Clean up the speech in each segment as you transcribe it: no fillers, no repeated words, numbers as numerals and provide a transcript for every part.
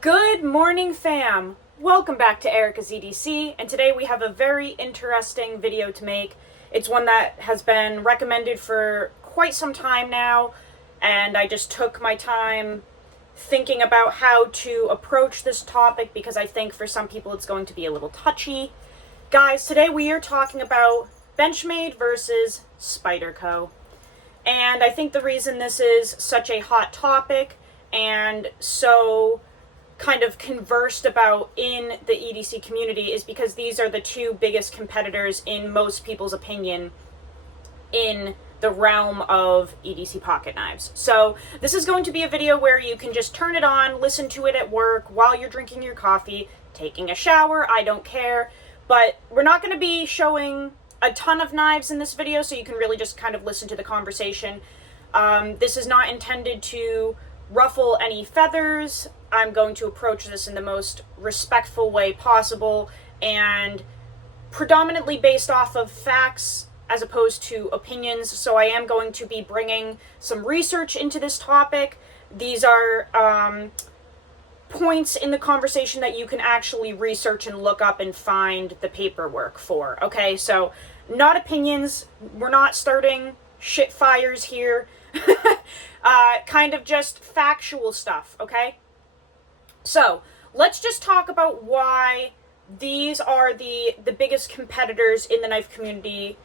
Good morning, fam! Welcome back to Erica's EDC, and today we have a very interesting video to make. It's one that has been recommended for quite some time now, and I just took my time thinking about how to approach this topic because I think for some people it's going to be a little touchy. Guys, today we are talking about Benchmade versus Spyderco. And I think the reason this is such a hot topic and so kind of conversed about in the EDC community is because these are the two biggest competitors in most people's opinion in the realm of EDC pocket knives. So this is going to be a video where you can just turn it on, listen to it at work while you're drinking your coffee, taking a shower, I don't care. But we're not going to be showing a ton of knives in this video, so you can really just kind of listen to the conversation. This is not intended to ruffle any feathers. I'm going to approach this in the most respectful way possible and predominantly based off of facts as opposed to opinions. So I am going to be bringing some research into this topic. These are points in the conversation that you can actually research and look up and find the paperwork for. Okay, so not opinions. We're not starting shit fires here. Kind of just factual stuff, okay? So, let's just talk about why these are the biggest competitors in the knife community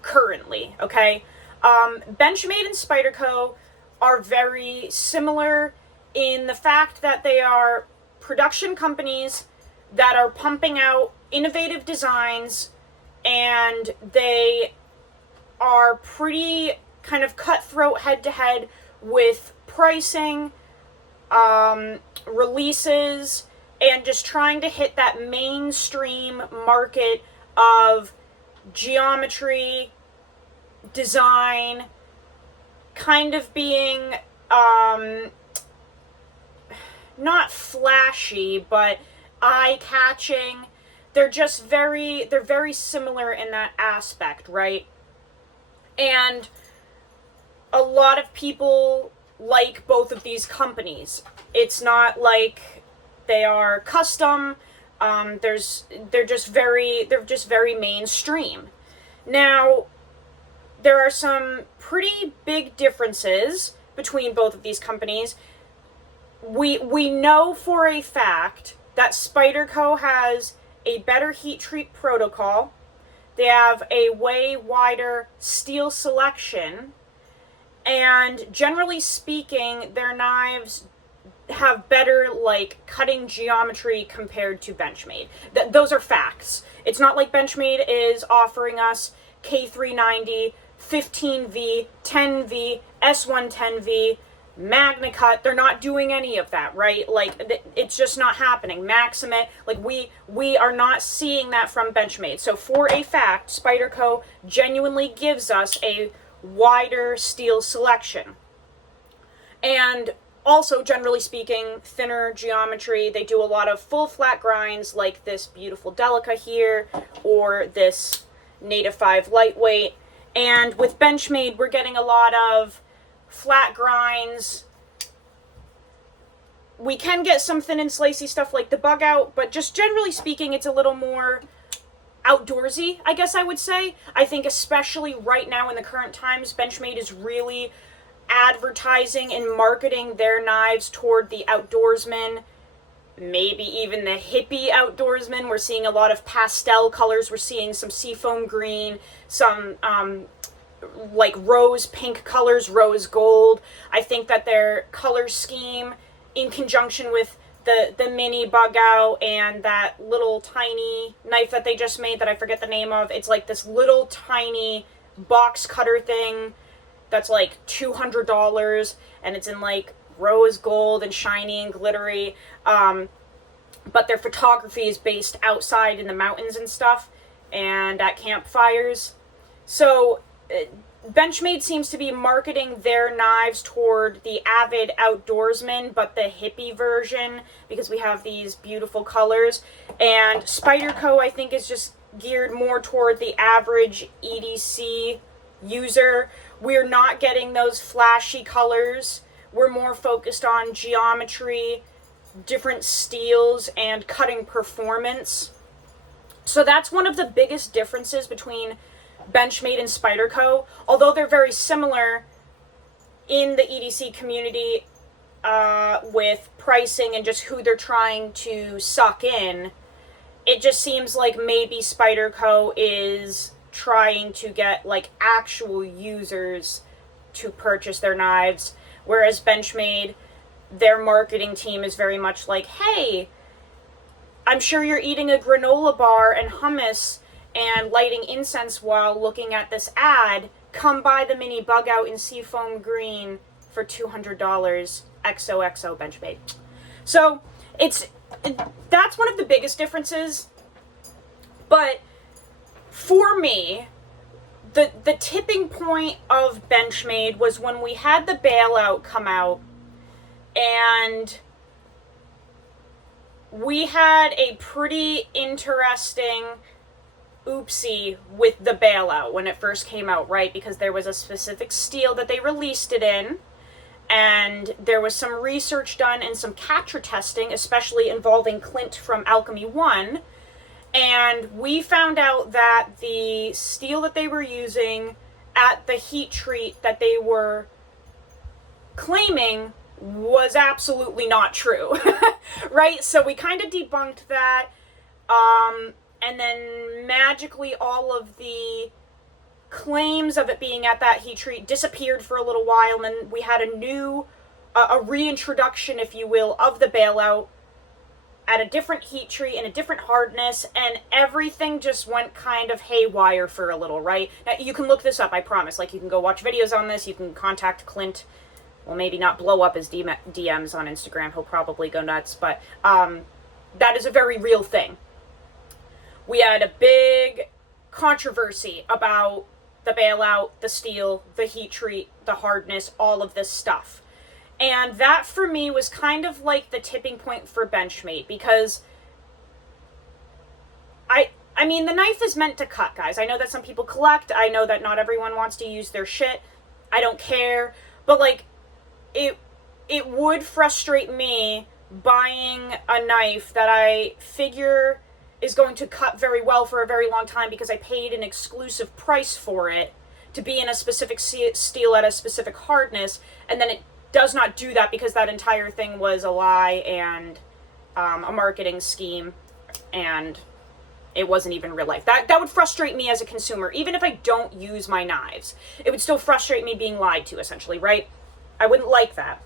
currently, okay? Benchmade and Spyderco are very similar in the fact that they are production companies that are pumping out innovative designs, and they are pretty kind of cutthroat head-to-head with pricing, releases, and just trying to hit that mainstream market of geometry, design, kind of being not flashy, but eye-catching. They're very similar in that aspect, right? And a lot of people like both of these companies. It's not like they are custom. They're just very mainstream. Now, there are some pretty big differences between both of these companies. We know for a fact that Spyderco has a better heat treat protocol. They have a way wider steel selection, and generally speaking, their knives have better, cutting geometry compared to Benchmade. Those are facts. It's not like Benchmade is offering us K390, 15V, 10V, S110V, Magna Cut. They're not doing any of that, right? It's just not happening. Maximate, we are not seeing that from Benchmade. So for a fact, Spyderco genuinely gives us a wider steel selection. And also, generally speaking, thinner geometry. They do a lot of full flat grinds like this beautiful Delica here, or this Native 5 lightweight. And with Benchmade, we're getting a lot of flat grinds. We can get some thin and slicey stuff like the Bug Out, but just generally speaking, it's a little more outdoorsy, I guess I would say. I think especially right now in the current times, Benchmade is really advertising and marketing their knives toward the outdoorsman, maybe even the hippie outdoorsman. We're seeing a lot of pastel colors. We're seeing some seafoam green, some rose pink colors, rose gold. I think that their color scheme in conjunction with the mini Bug Out and that little tiny knife that they just made that I forget the name of. It's like this little tiny box cutter thing that's like $200, and it's in rose gold and shiny and glittery. But their photography is based outside in the mountains and stuff, and at campfires. So Benchmade seems to be marketing their knives toward the avid outdoorsman, but the hippie version, because we have these beautiful colors. And Spyderco, I think, is just geared more toward the average EDC user. We're not getting those flashy colors. We're more focused on geometry, different steels and cutting performance. So that's one of the biggest differences between Benchmade and Spyderco. Although they're very similar in the EDC community with pricing and just who they're trying to suck in, it just seems like maybe Spyderco is trying to get like actual users to purchase their knives, whereas Benchmade, their marketing team is very much like, hey, I'm sure you're eating a granola bar and hummus and lighting incense while looking at this ad. Come buy the mini bug out in seafoam green for $200. XOXO Benchmade. So that's one of the biggest differences. But for me, the tipping point of Benchmade was when we had the bailout come out, and we had a pretty interesting oopsie with the bailout when it first came out, right? Because there was a specific steel that they released it in, and there was some research done and some capture testing, especially involving Clint from Alchemy 1, and we found out that the steel that they were using at the heat treat that they were claiming was absolutely not true, right? So we kind of debunked that, and then magically all of the claims of it being at that heat treat disappeared for a little while, and then we had a reintroduction, if you will, of the bailout at a different heat treat and a different hardness, and everything just went kind of haywire for a little, right? Now, you can look this up, I promise. Like, you can go watch videos on this, you can contact Clint. Well, maybe not blow up his DMs on Instagram, he'll probably go nuts, but that is a very real thing. We had a big controversy about the bailout, the steel, the heat treat, the hardness, all of this stuff. And that, for me, was kind of like the tipping point for Benchmade, because I mean, the knife is meant to cut, guys. I know that some people collect. I know that not everyone wants to use their shit. I don't care. But, like, it would frustrate me buying a knife that I figure is going to cut very well for a very long time because I paid an exclusive price for it to be in a specific steel at a specific hardness, and then it does not do that because that entire thing was a lie and a marketing scheme, and it wasn't even real life. That would frustrate me as a consumer. Even if I don't use my knives, it would still frustrate me being lied to, essentially, right? I wouldn't like that.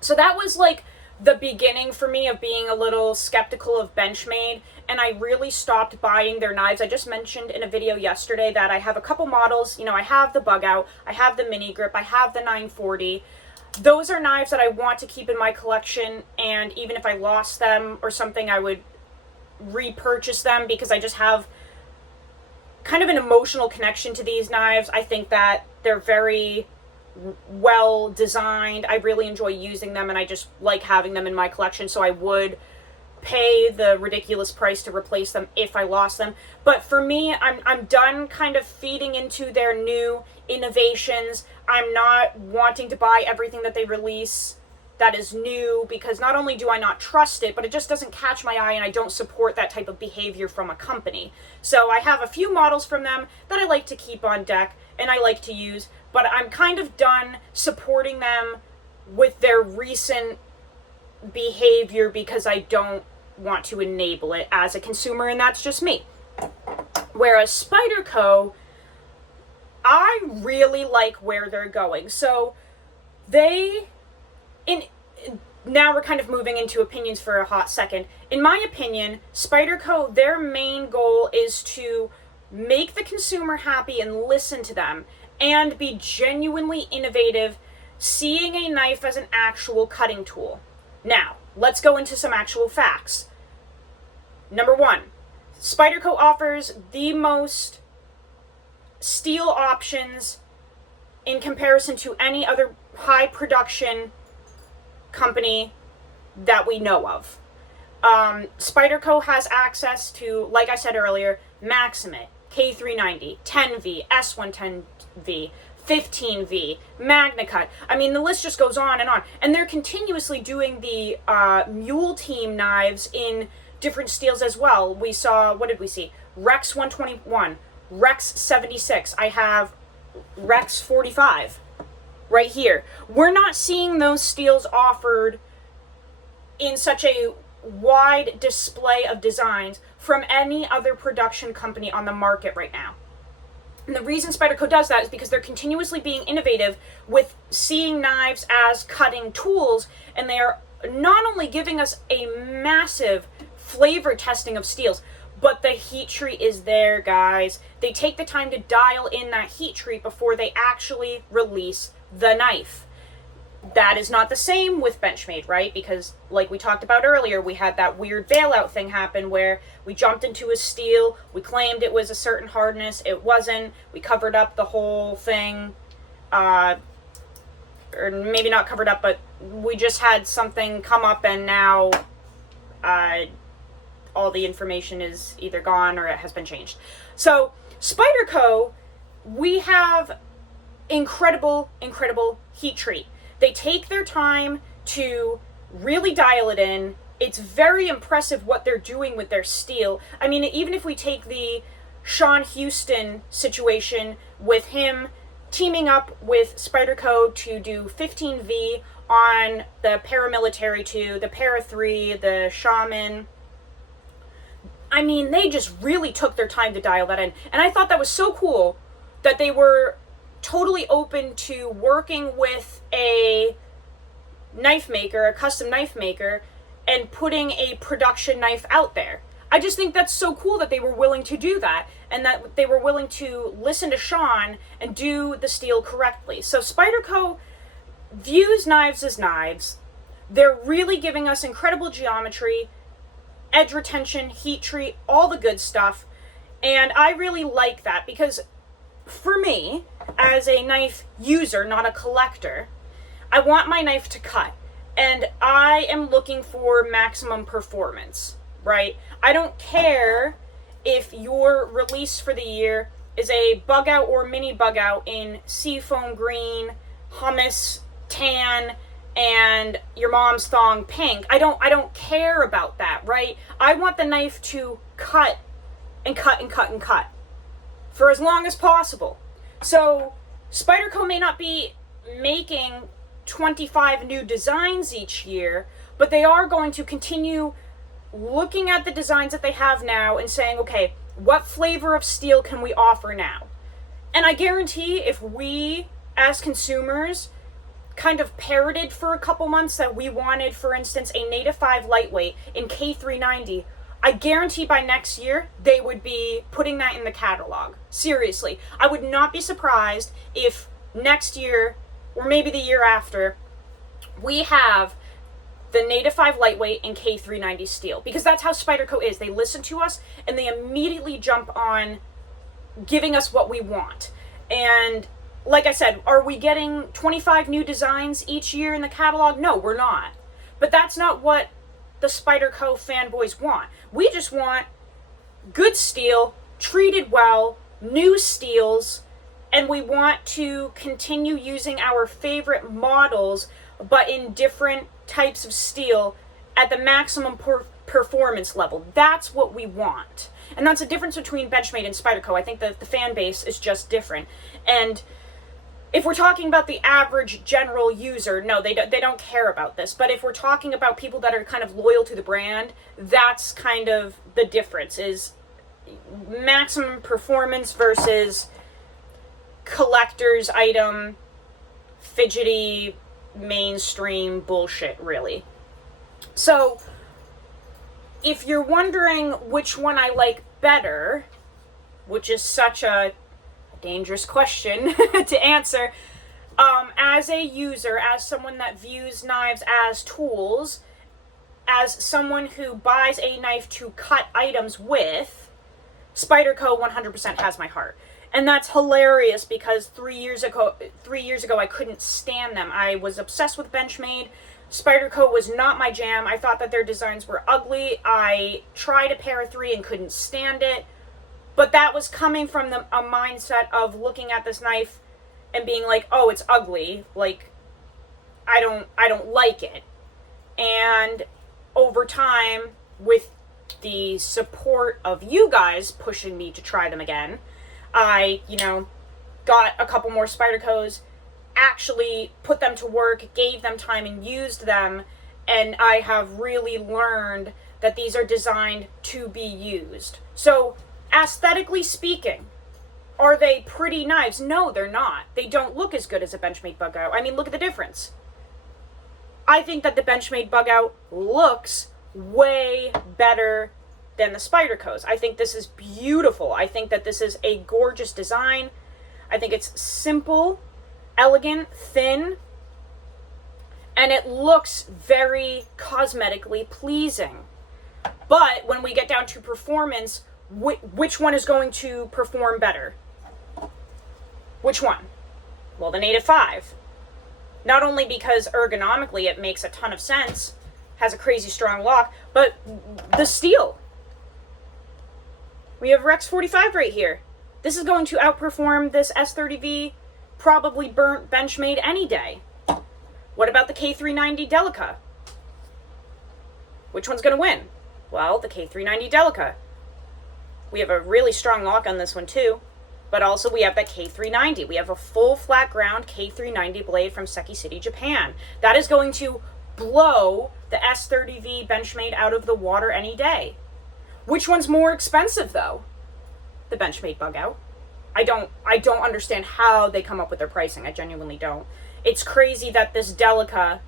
So that was like the beginning for me of being a little skeptical of Benchmade, and I really stopped buying their knives. I just mentioned in a video yesterday that I have a couple models. You know, I have the Bug Out, I have the Mini Grip, I have the 940. Those are knives that I want to keep in my collection, and even if I lost them or something, I would repurchase them because I just have kind of an emotional connection to these knives. I think that they're very well designed. I really enjoy using them, and I just like having them in my collection, so I would pay the ridiculous price to replace them if I lost them. But for me, I'm done kind of feeding into their new innovations. I'm not wanting to buy everything that they release that is new, because not only do I not trust it, but it just doesn't catch my eye, and I don't support that type of behavior from a company. So I have a few models from them that I like to keep on deck and I like to use, but I'm kind of done supporting them with their recent behavior because I don't want to enable it as a consumer, and that's just me. Whereas Spyderco, I really like where they're going. So now we're kind of moving into opinions for a hot second. In my opinion, Spyderco, their main goal is to make the consumer happy and listen to them and be genuinely innovative, seeing a knife as an actual cutting tool. Now, let's go into some actual facts. Number one, Spyderco offers the most steel options in comparison to any other high production company that we know of. Spyderco has access to, like I said earlier, Maximate, K390, 10V, S110V, 15V, Magna Cut. I mean, the list just goes on. And they're continuously doing the Mule Team knives in different steels as well. We saw, what did we see? Rex 121, Rex 76. I have Rex 45 right here. We're not seeing those steels offered in such a wide display of designs from any other production company on the market right now. And the reason Spyderco does that is because they're continuously being innovative with seeing knives as cutting tools, and they are not only giving us a massive flavor testing of steels, but the heat treat is there, guys. They take the time to dial in that heat treat before they actually release the knife. That is not the same with Benchmade, right? Because, like we talked about earlier, we had that weird bailout thing happen where we jumped into a steel, we claimed it was a certain hardness, it wasn't, we covered up the whole thing, or maybe not covered up, but we just had something come up and now all the information is either gone or it has been changed. So, Spyderco, we have incredible heat treat. They take their time to really dial it in. It's very impressive what they're doing with their steel. I mean, even if we take the Sean Houston situation with him teaming up with Spyderco to do 15V on the paramilitary 2, the para 3, the shaman. I mean, they just really took their time to dial that in. And I thought that was so cool that they were totally open to working with a knife maker, a custom knife maker, and putting a production knife out there. I just think that's so cool that they were willing to do that, and that they were willing to listen to Sean and do the steel correctly. So Spyderco views knives as knives. They're really giving us incredible geometry, edge retention, heat treat, all the good stuff. And I really like that because for me, as a knife user, not a collector, I want my knife to cut. And I am looking for maximum performance, right? I don't care if your release for the year is a bug out or mini bug out in seafoam green, hummus tan, and your mom's thong pink. I don't care about that, right? I want the knife to cut and cut and cut and cut for as long as possible. So Spyderco may not be making 25 new designs each year, but they are going to continue looking at the designs that they have now and saying, okay, what flavor of steel can we offer now? And I guarantee if we, as consumers, kind of parroted for a couple months that we wanted, for instance, a Native 5 lightweight in K390, I guarantee by next year they would be putting that in the catalog. Seriously. I would not be surprised if next year, or maybe the year after, we have the Native 5 lightweight in K390 steel. Because that's how Spyderco is. They listen to us and they immediately jump on giving us what we want. And like I said, are we getting 25 new designs each year in the catalog? No, we're not. But that's not what the Spyderco fanboys want. We just want good steel, treated well, new steels, and we want to continue using our favorite models, but in different types of steel at the maximum performance level. That's what we want. And that's the difference between Benchmade and Spyderco. I think that the fan base is just different. And if we're talking about the average general user, no, they don't care about this. But if we're talking about people that are kind of loyal to the brand, that's kind of the difference, is maximum performance versus collector's item, fidgety, mainstream bullshit, really. So, if you're wondering which one I like better, which is such a dangerous question to answer, as a user, as someone that views knives as tools, as someone who buys a knife to cut items with, Spyderco 100% has my heart. And that's hilarious because 3 years ago I couldn't stand them. I was obsessed with Benchmade. Spyderco was not my jam. I thought that their designs were ugly. I tried a Para 3 and couldn't stand it. But that was coming from a mindset of looking at this knife and being like, oh, it's ugly, like, I don't like it. And over time, with the support of you guys pushing me to try them again, I, got a couple more Spydercos, actually put them to work, gave them time and used them, and I have really learned that these are designed to be used. So, aesthetically speaking, are they pretty knives? No, they're not. They don't look as good as a Benchmade bug out. I mean, look at the difference. I think that the Benchmade bug out looks way better than the Spydercos. I think this is beautiful. I think that this is a gorgeous design. I think it's simple, elegant, thin, and it looks very cosmetically pleasing. But when we get down to performance, which one is going to perform better? Which one? Well, the Native 5. Not only because ergonomically it makes a ton of sense, has a crazy strong lock, but the steel. We have Rex 45 right here. This is going to outperform this S30V, probably burnt Benchmade any day. What about the K390 Delica? Which one's going to win? Well, the K390 Delica. We have a really strong lock on this one too, but also we have that K390. We have a full flat ground K390 blade from Seki City, Japan. That is going to blow the S30V Benchmade out of the water any day. Which one's more expensive though? The Benchmade bug out. I don't understand how they come up with their pricing. I genuinely don't. It's crazy that this Delica,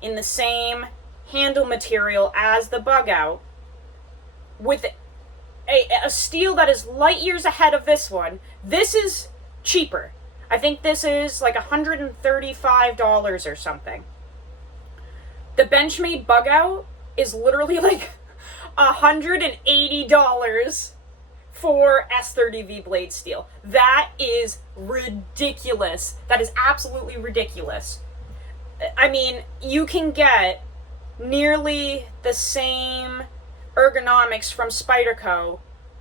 in the same handle material as the bug out, with a steel that is light years ahead of this one, this is cheaper. I think this is like $135 or something. The Benchmade bug out is literally like $180 for S30V blade steel. That is ridiculous. That is absolutely ridiculous. I mean, you can get nearly the same ergonomics from Spyderco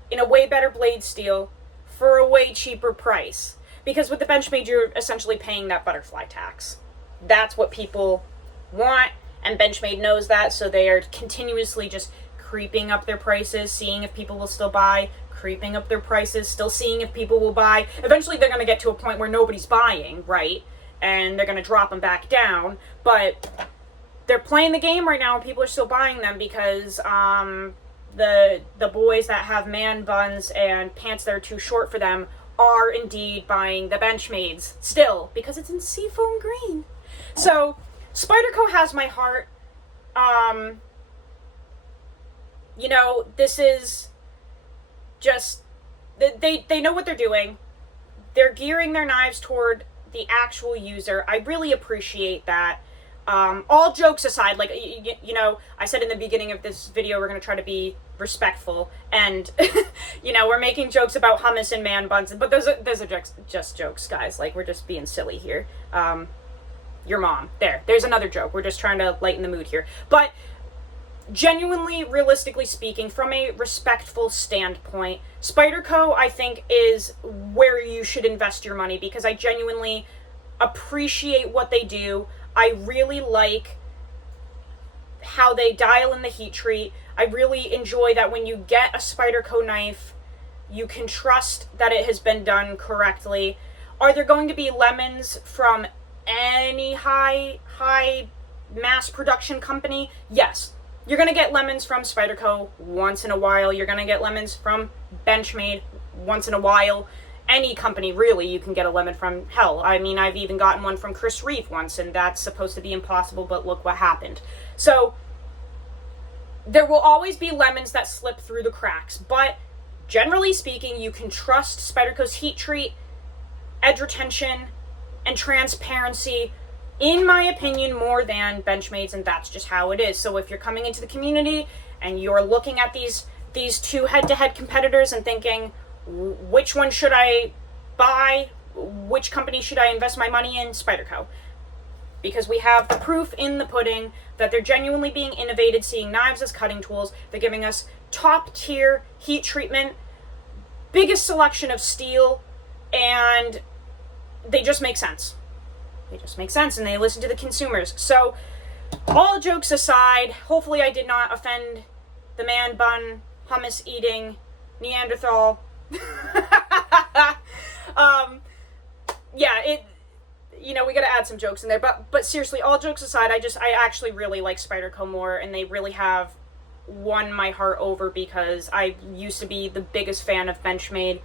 in a way better blade steel for a way cheaper price. Because with the Benchmade, you're essentially paying that butterfly tax. That's what people want, and Benchmade knows that, so they are continuously just creeping up their prices, seeing if people will still buy, creeping up their prices, still seeing if people will buy. Eventually they're going to get to a point where nobody's buying, right? And they're going to drop them back down, but they're playing the game right now and people are still buying them because the boys that have man buns and pants that are too short for them are indeed buying the Benchmades still because it's in seafoam green. So Spyderco has my heart. This is just, they know what they're doing. They're gearing their knives toward the actual user. I really appreciate that. All jokes aside, like, I said in the beginning of this video, we're going to try to be respectful, and, we're making jokes about hummus and man buns, but those are just jokes, guys. Like, we're just being silly here. Your mom. There's another joke. We're just trying to lighten the mood here. But genuinely, realistically speaking, from a respectful standpoint, Spyderco, I think, is where you should invest your money because I genuinely appreciate what they do. I really like how they dial in the heat treat. I really enjoy that when you get a Spyderco knife, you can trust that it has been done correctly. Are there going to be lemons from any high mass production company? Yes. You're going to get lemons from Spyderco once in a while. You're going to get lemons from Benchmade once in a while. Any company, really, you can get a lemon from. Hell, I mean, I've even gotten one from Chris Reeve once, and that's supposed to be impossible, but look what happened. So, there will always be lemons that slip through the cracks, but generally speaking, you can trust Spyderco's heat treat, edge retention, and transparency, in my opinion, more than Benchmade's, and that's just how it is. So if you're coming into the community and you're looking at these two head-to-head competitors and thinking, which one should I buy? Which company should I invest my money in? Spyderco. Because we have the proof in the pudding that they're genuinely being innovated, seeing knives as cutting tools. They're giving us top-tier heat treatment, biggest selection of steel, and they just make sense. They just make sense, and they listen to the consumers. So, all jokes aside, hopefully I did not offend the man bun, hummus eating, Neanderthal. Yeah, we gotta add some jokes in there. But seriously, all jokes aside, I actually really like Spyderco more, and they really have won my heart over, because I used to be the biggest fan of Benchmade,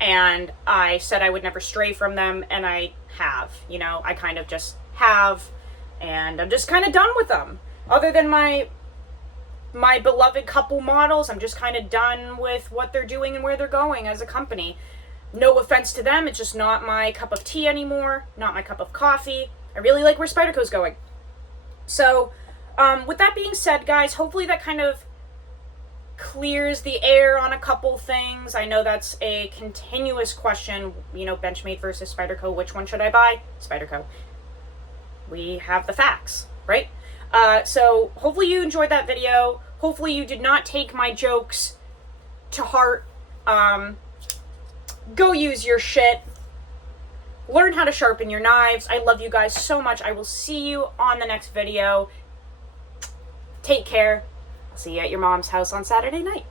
and I said I would never stray from them, and I have. I kind of just have, and I'm just kind of done with them. Other than my beloved couple models, I'm just kind of done with what they're doing and where they're going as a company. No offense to them, it's just not my cup of tea anymore, not my cup of coffee. I really like where Spyderco's going. So, with that being said, guys, hopefully that kind of clears the air on a couple things. I know that's a continuous question, Benchmade versus Spyderco, which one should I buy? Spyderco. We have the facts, right? So hopefully you enjoyed that video. Hopefully you did not take my jokes to heart. Go use your shit. Learn how to sharpen your knives. I love you guys so much. I will see you on the next video. Take care. I'll see you at your mom's house on Saturday night.